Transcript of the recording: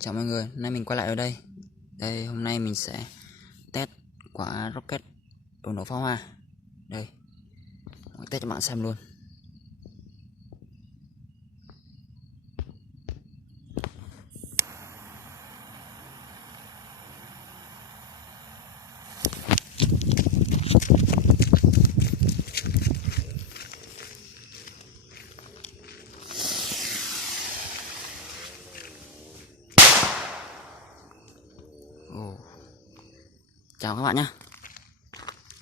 Chào mọi người, hôm nay mình quay lại ở đây. Hôm nay mình sẽ test quả rocket đồ nổ pháo hoa. Đây, test cho bạn xem luôn. Chào các bạn nhé.